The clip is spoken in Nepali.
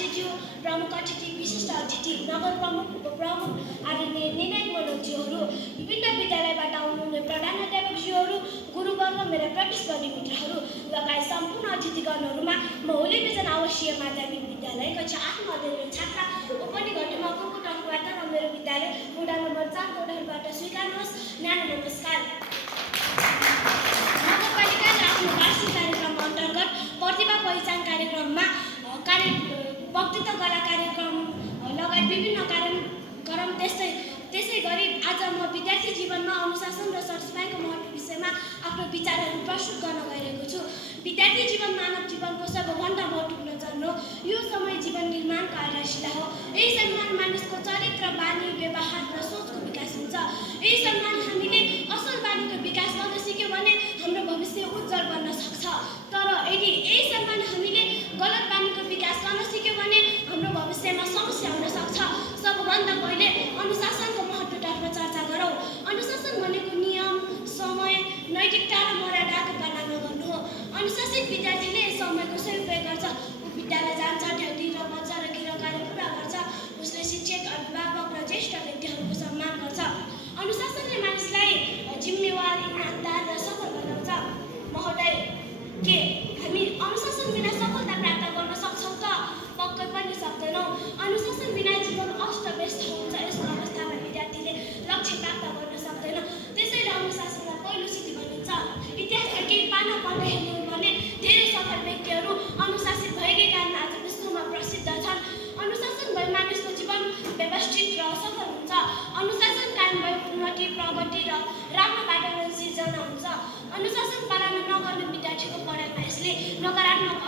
अतिथि प्रमुख अतिथि विशिष्ट अतिथि नगर प्रमुख उपप्रमुख आदरणीय निर्णायक मनोजीहरू विभिन्न विद्यालयबाट आउनुहुने प्रधानाध्यापकज्यूहरू गुरुवर्ग मेरा प्रतिस्पर्धी मित्रहरू लगायत सम्पूर्ण अतिथिगणहरूमा म होली विजन आवासीय माध्यमिक विद्यालय कक्षा 8 मा अध्ययनरत छात्रा उपनि घटमा कुकुटबाट र मेरो विद्यालय वडा नम्बर 4 कोटहरूबाट स्वीकार्नुहोस् न्यानो नमस्कार। नगरपालिकाले आफ्नो वार्षिक कार्यक्रम अन्तर्गत प्रतिभा पहिचान कार्यक्रममा वक्तृत्व कला कार्यक्रम लगायत विभिन्न कार्यक्रम त्यसै गरी आज म विद्यार्थी जीवनमा अनुशासन र सरसफाइको महत्त्व विषयमा आफ्नो विचारहरू प्रस्तुत गर्न गइरहेको छु। विद्यार्थी जीवन मानव जीवनको सबैभन्दा महत्त्वपूर्ण चरण हो। यो समय जीवन निर्माणको आधारशिला हो। यही सम्मान मानिसको चरित्र बानी व्यवहार र सोचको विकास हुन्छ। यही सम्मान हामीले असल बानीको विकास गर्न सिक्यौँ भने हाम्रो भविष्य उज्जवल बन्न सक्छ। तर यदि यही सम्मान हामीले गलत बानीको विकास गर्न सिक्यौँ भने हाम्रो भविष्यमा समस्या हुन सक्छ। सबभन्दा पहिले अनुशासनको महत्त्वतर्फ चर्चा गरौँ। अनुशासन भनेको नियम, समय, नैतिकता र मर्यादाको पालना गर्नु हो। अनुशासित विद्यार्थीले समयको सही उपयोग गर्छ। ऊ विद्यालय जान्छ, ढ्याउतिर बज्छ र गृहकार्य पुरा गर्छ। उसले शिक्षक, अभिभावक र ज्येष्ठ व्यक्तिहरूको सम्मान गर्छ। अनुशासनले मानिसलाई जिम्मेवार, इमानदार र सफल बनाउँछ। महोदय, के हामी अनुशासन बिना सफलता प्राप्त गर्न सक्छौँ त? पक्कै पनि सक्दैनौँ। अनुशासन बिना जीवन अस्तव्यस्त हुन्छ। यस्तो अवस्थामा विद्यार्थीले लक्ष्य प्राप्त गर्न सक्दैन। त्यसैले अनुशासनलाई पहिलो सिद्धि भनिन्छ। इतिहासका केही पाना पढ्दै हेर्नु भने धेरै सफल व्यक्तिहरू अनुशासित भएकै कारण आज विश्वमा प्रसिद्ध छन्। अनुशासन भए मानिसको जीवन व्यवस्थित र सफल हुन्छ। अनुशासन कायम भए उन्नति, प्रगति र राम्रो वातावरण सिर्जना हुन्छ। अनुशासन पालना नगर्ने विद्यार्थीको पढाइमा यसले नकारात्मक